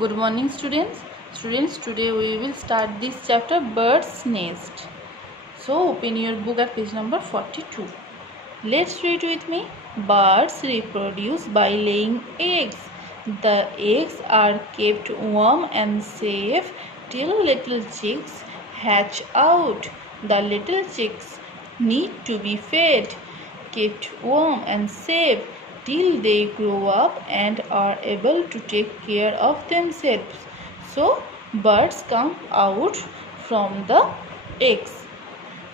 Good morning, students. Today we will start this chapter, Bird's Nest. So, open your book at page number 42. Let's read with me. Birds reproduce by laying eggs. The eggs are kept warm and safe till little chicks hatch out. The little chicks need to be fed, kept warm and safe till they grow up and are able to take care of themselves. So, birds come out from the eggs.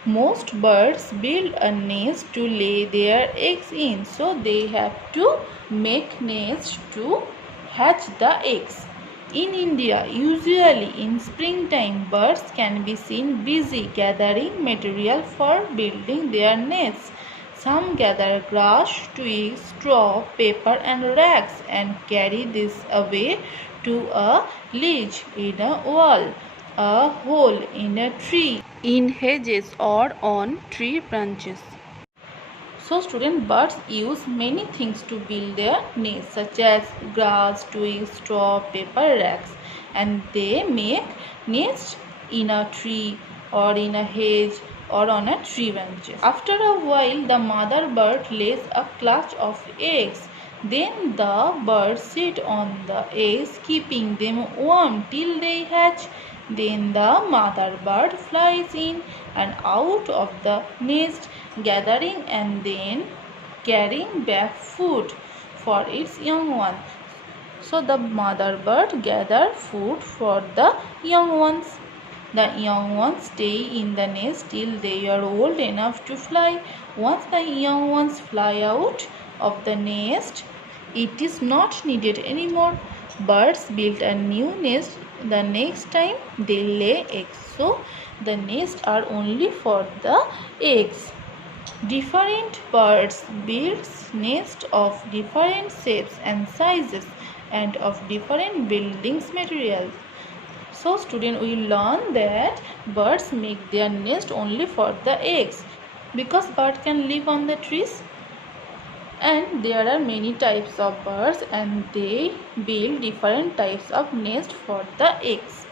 Most birds build a nest to lay their eggs in, so they have to make nest to hatch the eggs. In India, usually in springtime, birds can be seen busy gathering material for building their nests. Some gather grass, twigs, straw, paper and rags and carry this away to a ledge in a wall, a hole in a tree, in hedges or on tree branches. So birds use many things to build their nest, such as grass, twigs, straw, paper, rags, and they make nests in a tree or in a hedge or on a tree branches. After a while, the mother bird lays a clutch of eggs. Then the birds sit on the eggs, keeping them warm till they hatch. Then the mother bird flies in and out of the nest, gathering and then carrying back food for its young ones. So the mother bird gathers food for the young ones. The young ones stay in the nest till they are old enough to fly. Once the young ones fly out of the nest, it is not needed anymore. Birds build a new nest the next time they lay eggs. So the nests are only for the eggs. Different birds build nests of different shapes and sizes and of different buildings materials. So student, we learn that birds make their nest only for the eggs because birds can live on the trees, and there are many types of birds and they build different types of nest for the eggs.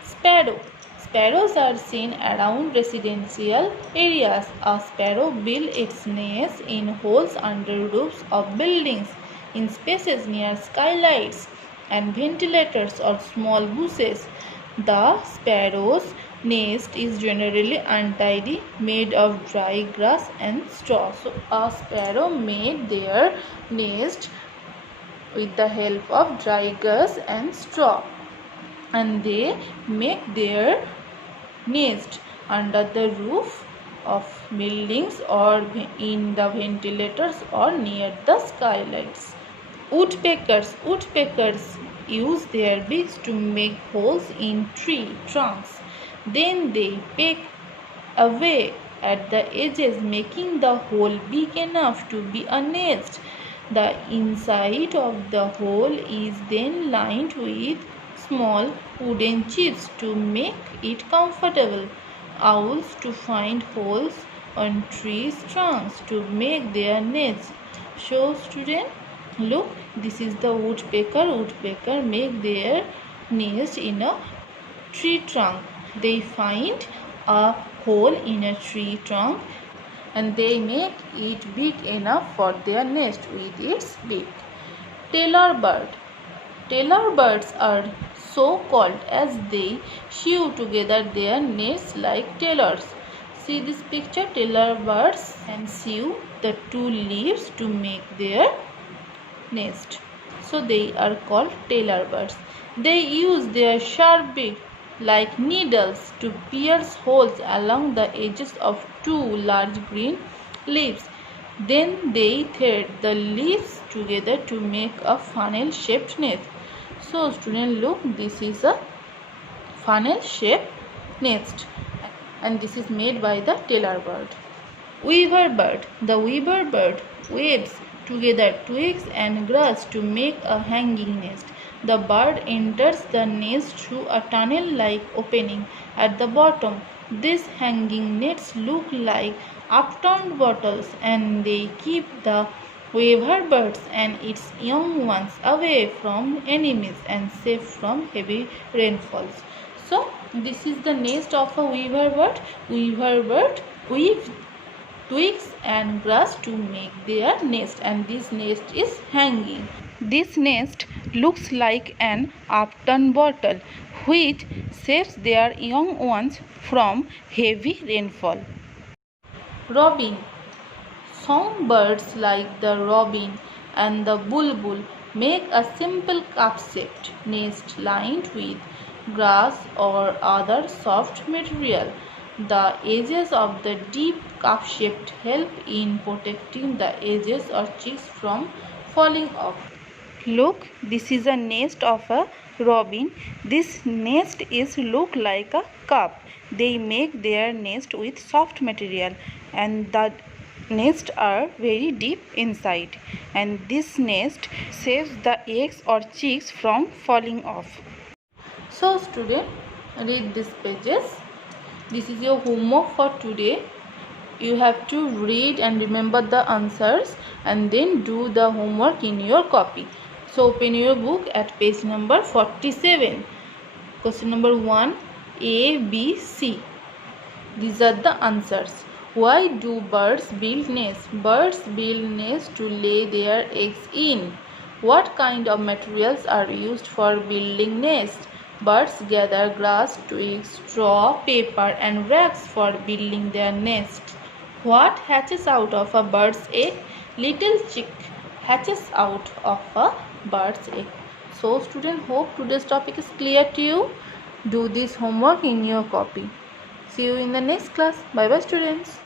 Sparrows are seen around residential areas. A sparrow builds its nest in holes under roofs of buildings, in spaces near skylights and ventilators or small bushes. The sparrow's nest is generally untidy, made of dry grass and straw. So a sparrow made their nest with the help of dry grass and straw, and they make their nest under the roof of buildings or in the ventilators or near the skylights. Woodpeckers use their beaks to make holes in tree trunks. Then they peck away at the edges, making the hole big enough to be a nest. The inside of the hole is then lined with small wooden chips to make it comfortable. Owls to find holes on trees trunks to make their nests. So student, look, this is the woodpecker. Woodpecker make their nest in a tree trunk. They find a hole in a tree trunk and they make it big enough for their nest with its beak. Tailor birds are so called as they sew together their nests like tailors. See this picture, tailor birds and sew the two leaves to make their nest. So they are called tailor birds. They use their sharp beak like needles to pierce holes along the edges of two large green leaves. Then they thread the leaves together to make a funnel shaped nest. So student, look, this is a funnel shaped nest and this is made by the tailor bird. The weaver bird weaves together twigs and grass to make a hanging nest. The bird enters the nest through a tunnel-like opening at the bottom. These hanging nests look like upturned bottles and they keep the weaver birds and its young ones away from enemies and safe from heavy rainfalls. So this is the nest of a weaver bird. Weaver bird weave twigs and grass to make their nest, and this nest is hanging. This nest looks like an upturned bottle which saves their young ones from heavy rainfall. Robin. Songbirds like the robin and the bulbul make a simple cup-shaped nest lined with grass or other soft material. The edges of the deep cup-shaped help in protecting the edges or chicks from falling off. Look, this is a nest of a robin. This nest is look like a cup. They make their nest with soft material, and the nests are very deep inside, and this nest saves the eggs or chicks from falling off. So student, read these pages. This is your homework for today. You have to read and remember the answers and then do the homework in your copy. So open your book at page number 47. Question number 1, A, B, C. These are the answers. Why do birds build nests? Birds build nests to lay their eggs in. What kind of materials are used for building nests? Birds gather grass, twigs, straw, paper and rags for building their nests. What hatches out of a bird's egg? Little chick hatches out of a bird's egg. So student, hope today's topic is clear to you. Do this homework in your copy. See you in the next class. Bye bye students.